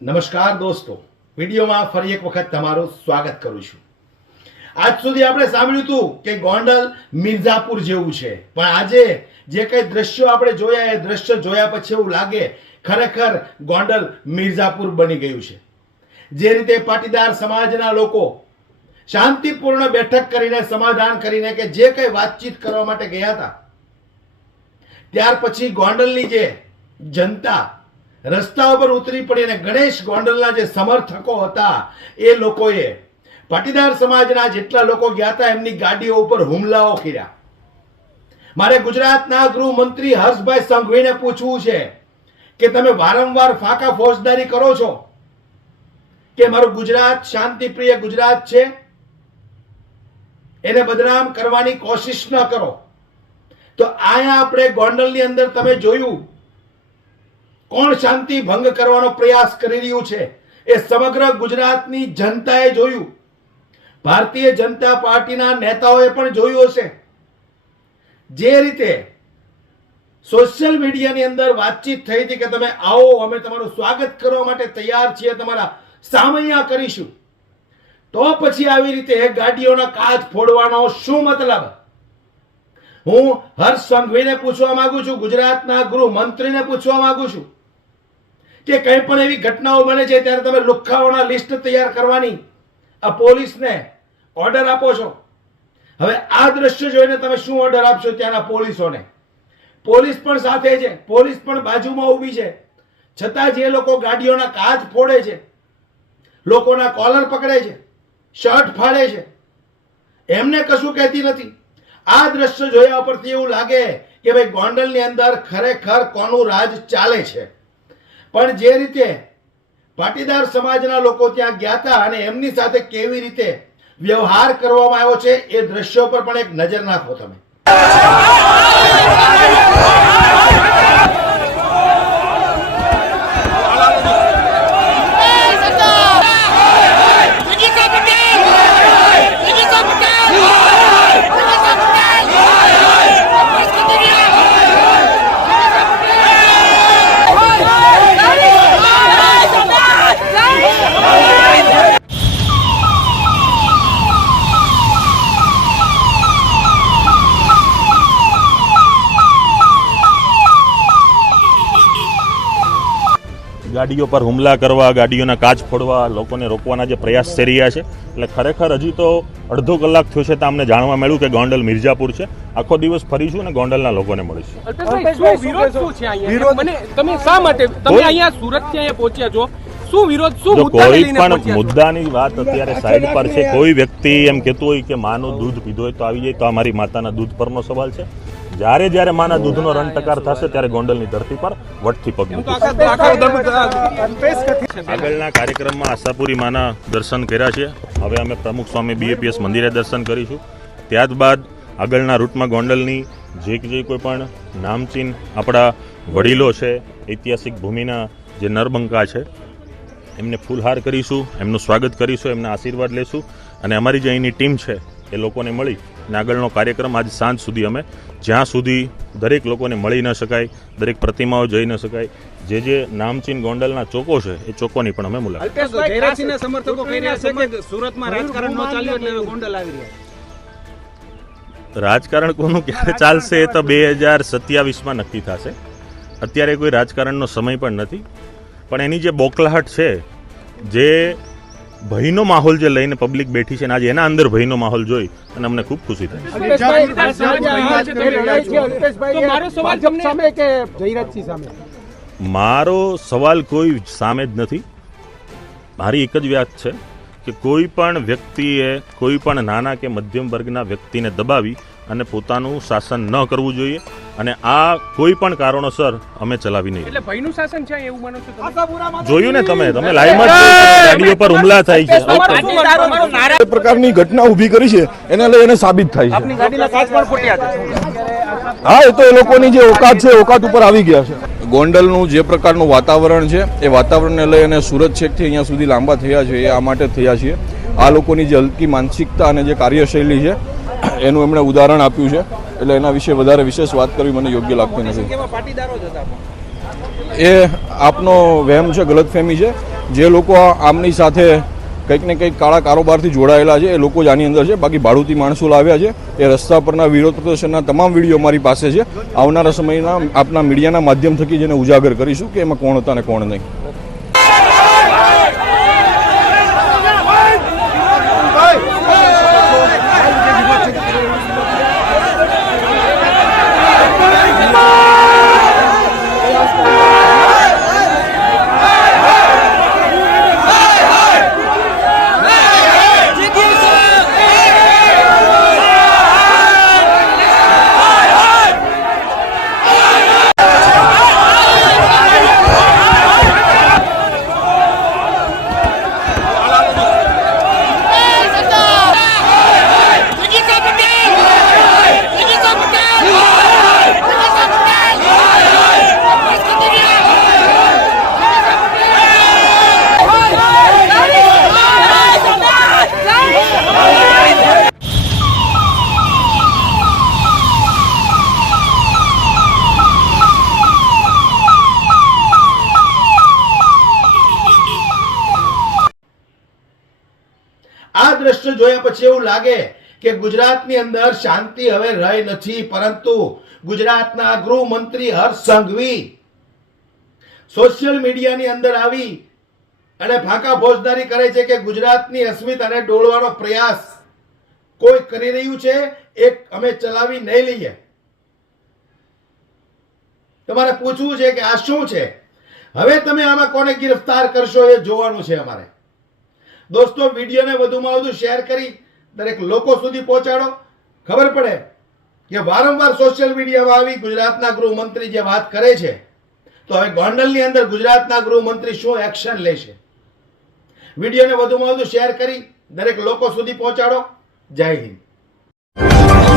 નમસ્કાર દોસ્તો, વિડીયોમાં ફરી એક વખત તમારું સ્વાગત કરું છું। આજ સુધી આપણે સાંભળ્યું હતું કે ગોંડલ મિર્ઝાપુર જેવું છે, પણ આજે જે કંઈ દ્રશ્યો આપણે જોયા એ દ્રશ્ય જોયા પછી એવું લાગે ખરેખર ગોંડલ મિર્ઝાપુર બની ગયું છે। જે રીતે પાટીદાર સમાજના લોકો શાંતિપૂર્ણ બેઠક કરીને સમાધાન કરીને કે જે કંઈ વાતચીત કરવા માટે ગયા હતા, ત્યાર પછી ગોંડલની જે જનતા રસ્તા ઉપર ઉતરી પડી અને ગણેશ ગોંડલના જે સમર્થકો હતા એ લોકોએ પાટીદાર સમાજના જેટલા લોકો ગયા હતા એમની ગાડીઓ ઉપર હુમલાઓ કર્યા। મારે ગુજરાતના ગૃહમંત્રી હર્ષભાઈ સંઘવીને પૂછવું છે કે તમે વારંવાર ફાકા ફોજદારી કરો છો કે મારું ગુજરાત શાંતિપ્રિય ગુજરાત છે, એને બદનામ કરવાની કોશિશ ન કરો। તો આયા આપણે ગોંડલની અંદર તમે જોયું કોણ શાંતિ ભંગ કરવાનો પ્રયાસ કરી રહ્યું છે એ સમગ્ર ગુજરાતની જનતાએ જોયું, ભારતીય જનતા પાર્ટીના નેતાઓએ પણ જોયું હશે। જે રીતે સોશિયલ મીડિયાની અંદર વાતચીત થઈ હતી કે તમે આવો, અમે તમારું સ્વાગત કરવા માટે તૈયાર છીએ, તમારા સામૈયા કરીશું, તો પછી આવી રીતે ગાડીઓના કાચ ફોડવાનો શું મતલબ? હું હર્ષ સંઘવીને પૂછવા માંગુ છું, ગુજરાતના ગૃહમંત્રીને પૂછવા માંગુ છું કે કંઈ પણ એવી ઘટનાઓ બને છે ત્યારે તમે લુખ્ખાઓના લિસ્ટ તૈયાર કરવાની આ પોલીસને ઓર્ડર આપો છો। હવે આ દ્રશ્ય જોઈને તમે શું ઓર્ડર આપશો ત્યાંના પોલીસોને? પોલીસ પણ સાથે છે, પોલીસ પણ બાજુમાં ઊભી છે, છતાં જે લોકો ગાડીઓના કાચ ફોડે છે, લોકોના કોલર પકડે છે, શર્ટ ફાડે છે, એમને કશું કહેતી નથી। આ દ્રશ્ય જોયા પરથી એવું લાગે કે ભાઈ ગોંડલની અંદર ખરેખર કોનું રાજ ચાલે છે। પણ જે રીતે પાટીદાર સમાજના લોકો ત્યાં ગયા હતા અને એમની સાથે કેવી રીતે વ્યવહાર કરવામાં આવ્યો છે એ દ્રશ્યો પર પણ એક નજર નાખો તમે। ગાડીઓ પર હુમલા કરવા, ગાડીઓના કાચ ફોડવા, લોકોને રોકવાના જે પ્રયાસ થઈ રહ્યા છે, એટલે ખરેખર હજી તો અડધો કલાક થયો છે તો અમને જાણવા મળ્યું કે ગોંડલ મિર્ઝાપુર છે। આખો દિવસ ફરીશું અને ગોંડલના લોકોને મળીશું। કોઈ પણ મુદ્દાની વાત અત્યારે સાઈડ પર છે। કોઈ વ્યક્તિ એમ કહેતું હોય કે માનું દૂધ પીધું હોય તો આવી જાય, તો અમારી માતાના દૂધ પરનો સવાલ છે। જ્યારે જ્યારે માના દૂધનો રણટકાર થશે ત્યારે ગોંડલની ધરતી પર વટથી પગ આગળના કાર્યક્રમમાં આશાપુરી માના દર્શન કર્યા છે। હવે અમે પ્રમુખ સ્વામી BAPS મંદિરે દર્શન કરીશું। ત્યારબાદ આગળના રૂટમાં ગોંડલની જે કોઈ પણ નામચીન આપણા વડીલો છે, ઐતિહાસિક ભૂમિના જે નરબંકા છે, એમને ફૂલહાર કરીશું, એમનું સ્વાગત કરીશું, એમના આશીર્વાદ લેશું અને અમારી જે અહીંની ટીમ છે એ લોકોને મળી અને આગળનો કાર્યક્રમ આજ સાંજ સુધી અમે જ્યાં સુધી દરેક લોકોને મળી ન શકાય, દરેક પ્રતિમાઓ જઈ ન શકાય, જે નામચીન ગોંડલના ચોકો છે એ ચોકોની પણ અમે મુલાકાત। રાજકારણ કોનું ક્યારે ચાલશે એ તો 2027માં નક્કી થશે। અત્યારે કોઈ રાજકારણનો સમય પણ નથી, પણ એની જે બોકલાહટ છે, જે ભયનો માહોલ જે લઈને પબ્લિક બેઠી છે ને આજે એના અંદર ભયનો માહોલ જોઈ અને અમને ખૂબ ખુશી થઈ। મારો સવાલ કોઈ સામે જ નથી। મારી એક જ વાત છે કે કોઈ પણ વ્યક્તિએ કોઈ પણ નાના કે મધ્યમ વર્ગના વ્યક્તિને દબાવી અને પોતાનું શાસન ન કરવું જોઈએ અને આ કોઈ પણ કારણોસર અમે ચલાવી નહીં। એટલે ભયનું શાસન છે એવું માનો છો તમે? જોયું ને તમે લાઈવમાં ગાડીઓ પર હુમલા થાય છે, એ પ્રકારની ઘટના ઊભી કરી છે એને લઈ એને સાબિત થાય છે। આપની ગાડીના કાચ પણ ફૂટ્યા છે। હા, એ તો એ લોકોની જે ઓકાત છે ઓકાત ઉપર આવી ગયા છે। ગોંડલનું જે પ્રકારનું વાતાવરણ છે એ વાતાવરણને લઈ અને સુરત છેકથી અહીંયા સુધી લાંબા થયા છે એ આ માટે થયા છીએ। આ લોકોની જે હલકી માનસિકતા અને જે કાર્યશૈલી છે એનું એમણે ઉદાહરણ આપ્યું છે, એટલે એના વિશે વધારે વિશેષ વાત કરવી મને યોગ્ય લાગતી નથી। એ આપનો વહેમ છે, ગલતફહેમી છે। જે લોકો આમની સાથે કંઈક ને કંઈક કાળા કારોબારથી જોડાયેલા છે એ લોકો જ આની અંદર છે. બાકી ભાડુતી માણસો લાવ્યા છે. એ રસ્તા પરના વિરોધ પ્રદર્શનના તમામ વિડીયો અમારી પાસે છે. આવનારા સમયના આપના મીડિયાના માધ્યમ થકી જેને ઉજાગર કરીશું કે એમાં કોણ હતા અને કોણ નહીં. આ દ્રશ્ય જોયા પછી એવું લાગે કે ગુજરાતની અંદર શાંતિ હવે રહી નથી, પરંતુ ગુજરાતના ગૃહમંત્રી હર્ષ સંઘવી સોશિયલ મીડિયાની અંદર આવી અને ફાંકા ફોજદારી કરે છે કે ગુજરાતની અસ્મિતાને ડોળવાનો પ્રયાસ કોઈ કરી રહ્યું છે. એક અમે ચલાવી નહીં લઈએ. તમારે પૂછવું છે કે આ શું છે. હવે તમે આમાં કોને ગિરફ્તાર કરશો એ જોવાનું છે અમારે. દોસ્તો, વિડીયોને વધુમાં વધુ શેર કરી દરેક લોકો સુધી પહોંચાડો. ખબર પડે કે વારંવાર સોશિયલ મીડિયામાં આવી ગુજરાતના ગૃહમંત્રી જે વાત કરે છે, તો હવે ગોંડલની અંદર ગુજરાતના ગૃહમંત્રી શું એક્શન લેશે. વિડીયોને વધુમાં વધુ શેર કરી દરેક લોકો સુધી પહોંચાડો. જય હિન્દ.